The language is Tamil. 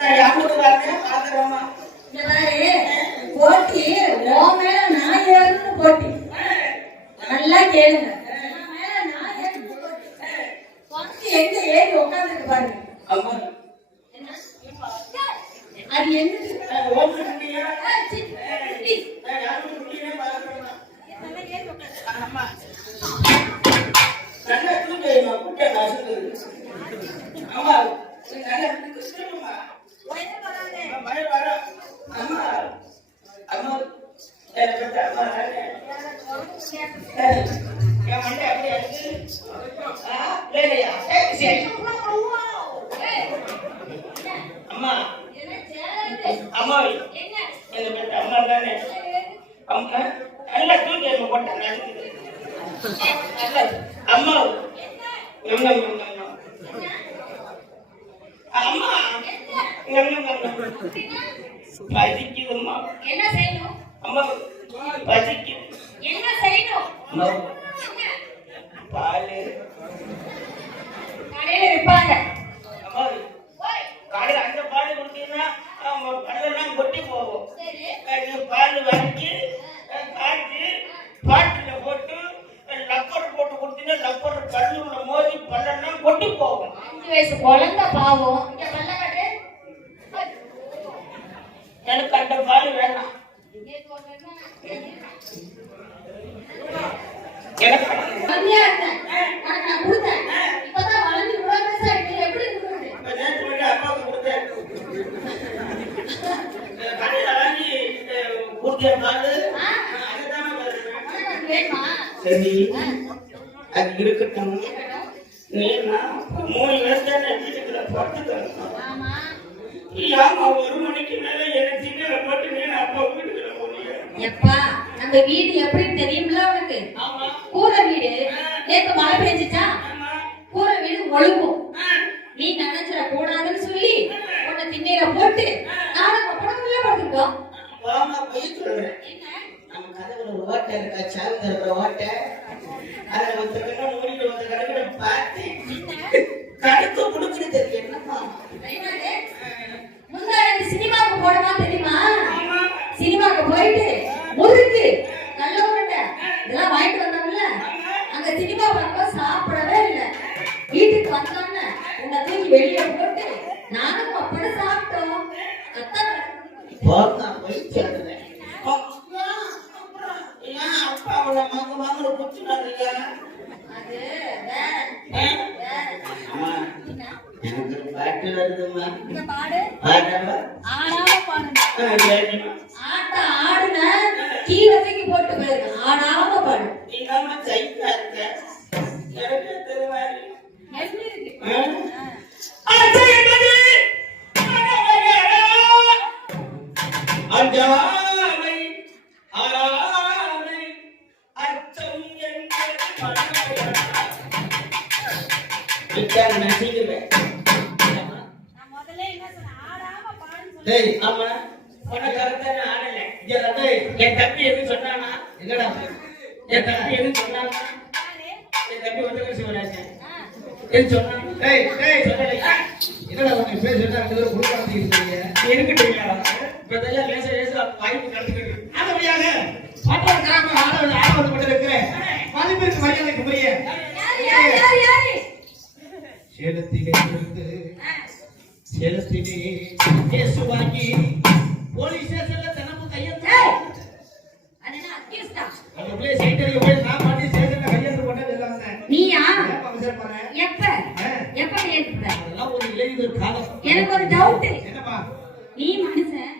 போட்டி நான் ஏறுன்னு போட்டி நல்லா கேளுங்க. எங்க ஏறி உட்காந்துருக்கு பாருங்க. அது என்ன அம்மா அம்மா எங்க அம்மா தானே அம்மா எல்லாம் தூக்கி போட்டாங்க. அம்மா அம்மா பசிக்குதும்மா. என்ன செய்யணும்? அம்மா பசிக்குது. என்ன செய்யணும்? பாலு கடையில விற்பாங்க. அம்மா கடையில் அந்த பால் கொடுத்தீங்கன்னா பல்லெல்லாம் கொட்டி போகும். பால் வரைச்சி காய்ச்சி பாட்டில் போட்டு லப்பர் போட்டு கொடுத்தீங்கன்னா லப்பர் கல்லுள்ள மோதி பல்லெல்லாம் கொட்டி போகும். 5 வயசு குழந்தை பாவம். எனக்கு அந்த பால் வேணாம். எனக்கு சரி அது இருக்கட்டும். நீ 3 வருஷம் வீட்டுக்குள்ள போட்டுக்கணும். ஆமா 1 மணிக்கு மேல என்ன சின்ன போட்டு நீ அப்பா வீட்டுக்குள்ள போனீங்க. எப்பா நம்ம வீடு எப்படின்னு தெரியும்ல உனக்கு? கூரை வீடு. நேத்து மழை பெஞ்சிச்சா கூரை வீடு ஒழுகும். நீ நினைச்சிட கூடாதுன்னு சொல்லி உன்னை திண்ணையில போட்டு நானும் அப்படம்ல படுத்துட்டோம். வாமா போய் சொல்றேன். நம்ம கதவுல ஓட்டை இருக்கா, சாவி இருக்கிற ஓட்டை, அதுல வந்து மூடிட்டு வந்து கடைக்கிற பார்த்து கடுக்க கொடுக்குறது தெரியும். என்னப்பா முன்னாடி சினிமாவுக்கு போனமா தெரியுமா? சினிமாவுக்கு போயிட்டு முறுக்கு நல்ல உருண்டை இதெல்லாம் வாங்கிட்டு வந்தோம்ல, அங்க சினிமா பார்க்க சாப்பிடவே இல்லை. வீட்டுக்கு வந்தோன்னு உன்னை தூக்கி வெளியே போட்டு நானும் அப்படி சாப்பிட்டோம். போய் சொல்றேன். அப்பா அவளை வாங்க குடிச்சுனாருயா. அது எனக்கு பாட்டு வருதுமா. பாடு ஆடாம ஆட்ட ஆடுன கீழே தூக்கி போட்டு போயிருக்கு. ஆடாம பாடு. நீங்க சைக்கா இருக்க எனக்கு தெரியுமாரி அஞ்சாமை ஆராமை அச்சம் ஆமா உனக்கு ஆடல. என் தம்பி எது சொன்னானா? எங்கடா என் தம்பி எது சொன்னானா? என் தம்பி வந்து சிவராஜன் எது சொன்னான்? என்னடா உனக்கு பேர் சொன்னா இருக்கட்டும். இப்பதான் லேச லேச வாய்ப்பு நடந்துக்கிட்டு ஆதவையாக மற்றொரு கிராம ஆடவது கொண்டிருக்கிறேன். மதிப்பிற்கு மரியாதைக்கு புரிய சேலத்திலே கேசு வாங்கி போலீஸ் ஸ்டேஷன்ல தினமும் கையெழுத்து அந்த பிள்ளை சைட்டடிக்க போய் நான் பாட்டி ஸ்டேஷன்ல கையெழுத்து போட்டது எல்லாம் நீயா? எப்ப எப்ப அதெல்லாம் ஒரு இளைஞர் காலம். எனக்கு ஒரு டவுட். என்னப்பா நீ மனுஷன்